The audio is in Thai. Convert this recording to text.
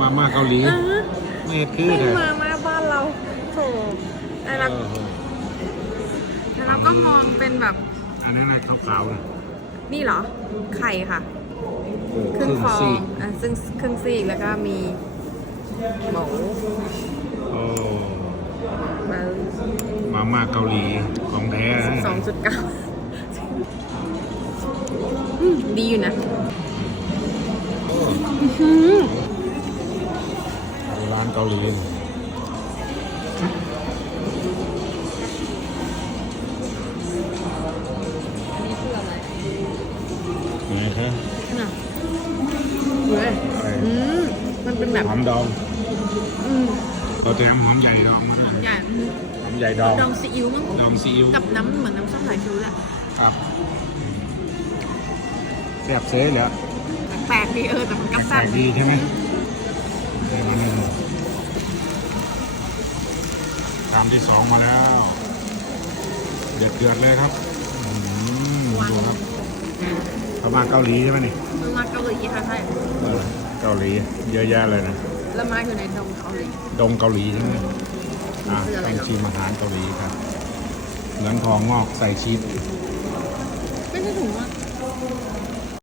มาม่าเกาหลีอ่าฮะไม่คือเป็นเลยมามาบ้านเราโถแต่เราเออแต่เราก็มองเป็นแบบอันนั้นนะขาวๆนะนี่เหรอ ไข่ค่ะ เออครึ่งฟอซีงกอะซึ่งครึ่งซีกแล้วก็มีหมูโอ้เบอร์มาม่าเกาหลีของแท้นะสองจุดเก้าดีอยู่นะ โอ้อืมร้า นเกาหลีอันนี้คืออะไรไหนครับน่ะเฮ้ยอะไรอืมมันเป็นแบบหอมดองอืมเราแถมหอมใหญ่ดองมาด้วยใหญ่หอมใหญ่ดองดองซีอิ๊วมั้งดองซีอิ๊วกับน้ำเหมือนน้ำส้มสายชูแหละครับแซ่บเซ่เลยแปลกดีเออแต่มันก็แปลแซ่บกดีใช่ไหมามที่สองมาแล้ว เดือดเดือดๆเลยครับอืมดูครับเขามาเกาหลีใช่ไหมนี่มันมาเกาหลีค่ะใช่เออเกาหลี เยอะแยะเลยนะ แล้วมาอยู่ในดงเกาหลี ดงเกาหลีใช่ไหมอะคืออะไรต้องเนอะชิมอาหารเกาหลีครับเหลืองทองงอกใส่ชีสไม่ใช่ถุงว่า